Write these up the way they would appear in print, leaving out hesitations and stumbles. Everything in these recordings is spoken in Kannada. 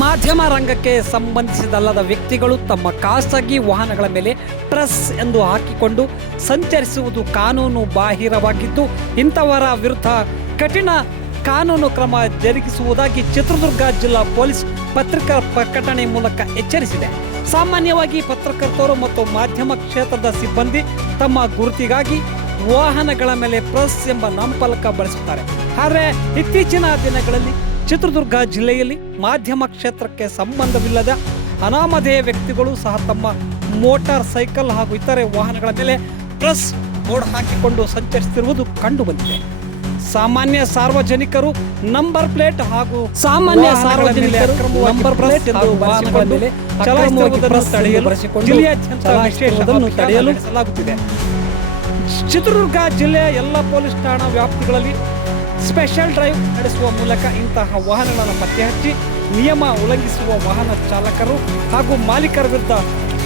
ಮಾಧ್ಯಮ ರಂಗಕ್ಕೆ ಸಂಬಂಧಿಸಿದಲ್ಲದ ವ್ಯಕ್ತಿಗಳು ತಮ್ಮ ಖಾಸಗಿ ವಾಹನಗಳ ಮೇಲೆ ಪ್ರೆಸ್ ಎಂದು ಹಾಕಿಕೊಂಡು ಸಂಚರಿಸುವುದು ಕಾನೂನು ಬಾಹಿರವಾಗಿದ್ದು, ಇಂಥವರ ವಿರುದ್ಧ ಕಠಿಣ ಕಾನೂನು ಕ್ರಮ ಜರುಗಿಸುವುದಾಗಿ ಚಿತ್ರದುರ್ಗ ಜಿಲ್ಲಾ ಪೊಲೀಸ್ ಪತ್ರಿಕಾ ಪ್ರಕಟಣೆ ಮೂಲಕ ಎಚ್ಚರಿಸಿದೆ. ಸಾಮಾನ್ಯವಾಗಿ ಪತ್ರಕರ್ತರು ಮತ್ತು ಮಾಧ್ಯಮ ಕ್ಷೇತ್ರದ ಸಿಬ್ಬಂದಿ ತಮ್ಮ ಗುರುತಿಗಾಗಿ ವಾಹನಗಳ ಮೇಲೆ ಪ್ರೆಸ್ ಎಂಬ ನಾಮಫಲಕ ಬಳಸುತ್ತಾರೆ. ಆದರೆ ಇತ್ತೀಚಿನ ದಿನಗಳಲ್ಲಿ ಚಿತ್ರದುರ್ಗ ಜಿಲ್ಲೆಯಲ್ಲಿ ಮಾಧ್ಯಮ ಕ್ಷೇತ್ರಕ್ಕೆ ಸಂಬಂಧವಿಲ್ಲದ ಅನಾಮಧೇಯ ವ್ಯಕ್ತಿಗಳು ಸಹ ತಮ್ಮ ಮೋಟಾರ್ ಸೈಕಲ್ ಹಾಗೂ ಇತರೆ ವಾಹನಗಳ ಮೇಲೆ ಪ್ರೆಸ್ ಬೋರ್ಡ್ ಹಾಕಿಕೊಂಡು ಸಂಚರಿಸುತ್ತಿರುವುದು ಕಂಡುಬಂದಿದೆ. ಸಾಮಾನ್ಯ ಸಾರ್ವಜನಿಕರು ನಂಬರ್ ಪ್ಲೇಟ್ ಹಾಗೂ ನಂಬರ್ ಪ್ಲೇಟ್ ಎಂದು ವಾಹನಗಳ ಮೇಲೆ ಚಲಾಯಿಸುವುದನ್ನು ತಡೆಯಲು ಜಿಲ್ಲೆಯಾದ್ಯಂತ ವಿಶೇಷ ತಡೆಯಲು ನಡೆಸಲಾಗುತ್ತಿದೆ. ಚಿತ್ರದುರ್ಗ ಜಿಲ್ಲೆಯ ಎಲ್ಲ ಪೊಲೀಸ್ ಠಾಣಾ ವ್ಯಾಪ್ತಿಗಳಲ್ಲಿ ಸ್ಪೆಷಲ್ ಡ್ರೈವ್ ನಡೆಸುವ ಮೂಲಕ ಇಂತಹ ವಾಹನಗಳನ್ನು ಪತ್ತೆ ಹಚ್ಚಿ ನಿಯಮ ಉಲ್ಲಂಘಿಸುವ ವಾಹನ ಚಾಲಕರು ಹಾಗೂ ಮಾಲೀಕರ ವಿರುದ್ಧ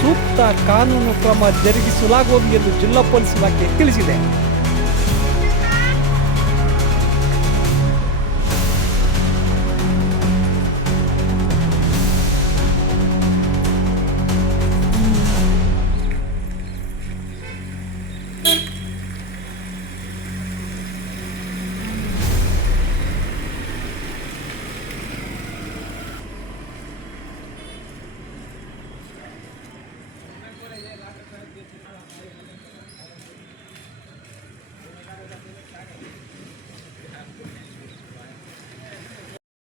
ಸೂಕ್ತ ಕಾನೂನು ಕ್ರಮ ಜರುಗಿಸಲಾಗುವುದು ಎಂದು ಜಿಲ್ಲಾ ಪೊಲೀಸ್ ಇಲಾಖೆ ತಿಳಿಸಿದೆ.